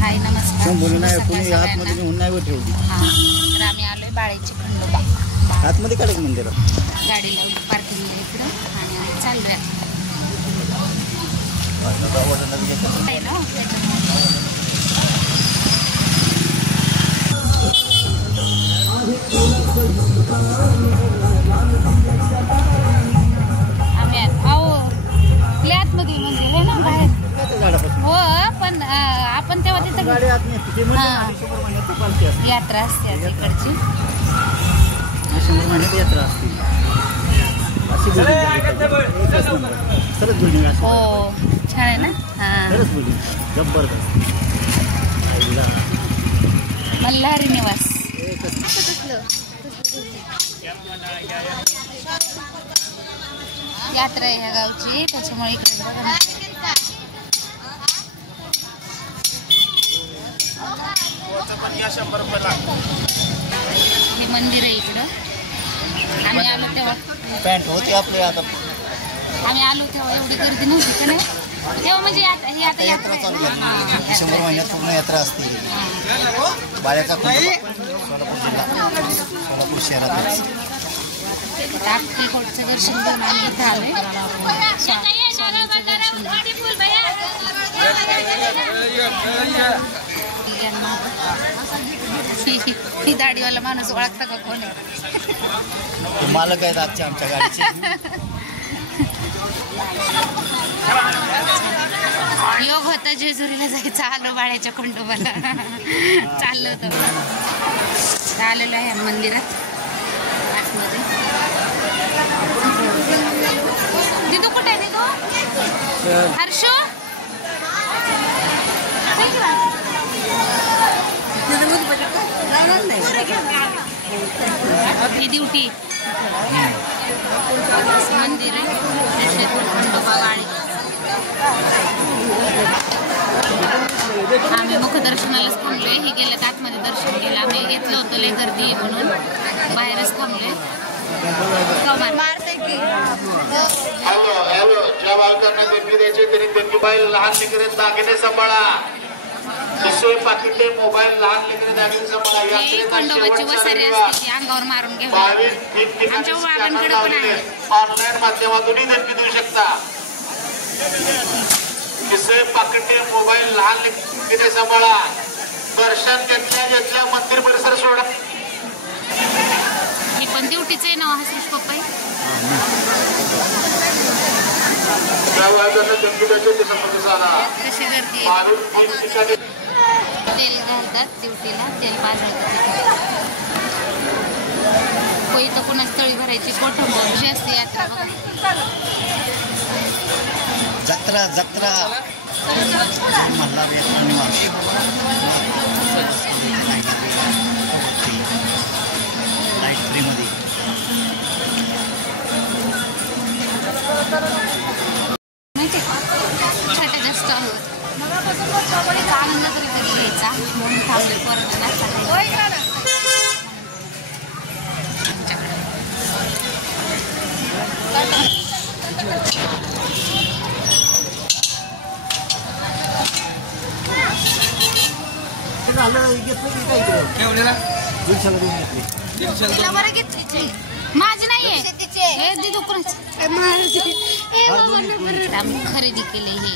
हाय नमस्कार. शंभूने नाही कोणी आतमध्ये नेऊन नाही ठेवली. तर आम्ही आलोय बाळेची खंडोबा. आतमध्ये काढ मंदिरात. गाडी लावली पार्किंगला इकडं आणि आम्ही चाललोय. आम्ही आतमध्ये मंदिर आहे ना बाहेर. हो पण आपण तेव्हा तिथं यात्रा असते इकडची. यात्रा असते. हो छान आहे ना. जबरदस्त. मल्हारी निवास. यात्रा आहे ह्या गावची त्याच्यामुळे इकडे हे मंदिर आहे इकडं. आम्ही आलो तेव्हा पॅन्ट होते आपले. आता आम्ही आलो तेव्हा एवढी गर्दी नव्हती का नाही. तेव्हा म्हणजे ही आता यात्रा चालू आहे. डिसेंबर महिन्यात पूर्ण यात्रा असते. बाळ्याचा खंडोबा सोलापूर शहरात. अक्कलकोटचं दर्शन करून आम्ही इथं आलोय. ही दाढीवाला माणूस ओळखता का कोण आहे? मालक आहेत आजच्या आमच्या गाडीचे. योग होता जेजुरीला जायचं. आलो बाळ्याच्या खंडोबाला. चाललं होतं आलेलो आहे मंदिरात आतमध्ये. दिदू कुठे आहे? दिदू हर्षो ही ड्युटी मंदिर आहे. आम्ही मुखदर्शनालाच थांबलोय. हे गेलं आतमध्ये दर्शन केलं. आम्ही घेतलं होतं लय गर्दी आहे म्हणून बाहेरच थांबलोय. ज्या बालकांना देणगी द्यायची त्यांनी देणगी मोबाईल लहान लेकरे दागिने सांभाळा. दुसरे पाकिटे मोबाईल लहान लेकरे दागिने सांभाळा. खंडोबाची वसारी असते ती अंगावर मारून घेऊन आमच्या बाबांकडे पण आहे. ऑनलाईन माध्यमातूनही देणगी देऊ शकता. दुसरे पाकिटे मोबाईल लहान लेकरे सांभाळा. दर्शन घेतल्या मंदिर परिसर सोडा. ही पण ड्युटीच आहे ना हसरीश पप्पा. कशी गर्दी. तेल घालतात ड्युटीला. तेल पाजळतात. इथं कुणाच तळी भरायची कोठंबोशी असते यात्रा. जत्रा जत्रा लाईट फ्री मध्ये. छोट्याच्या स्टॉलवर आनंद तरी कधी घ्यायचा म्हणून थांबले. परत माझी नाहीये. खरेदी केली हे.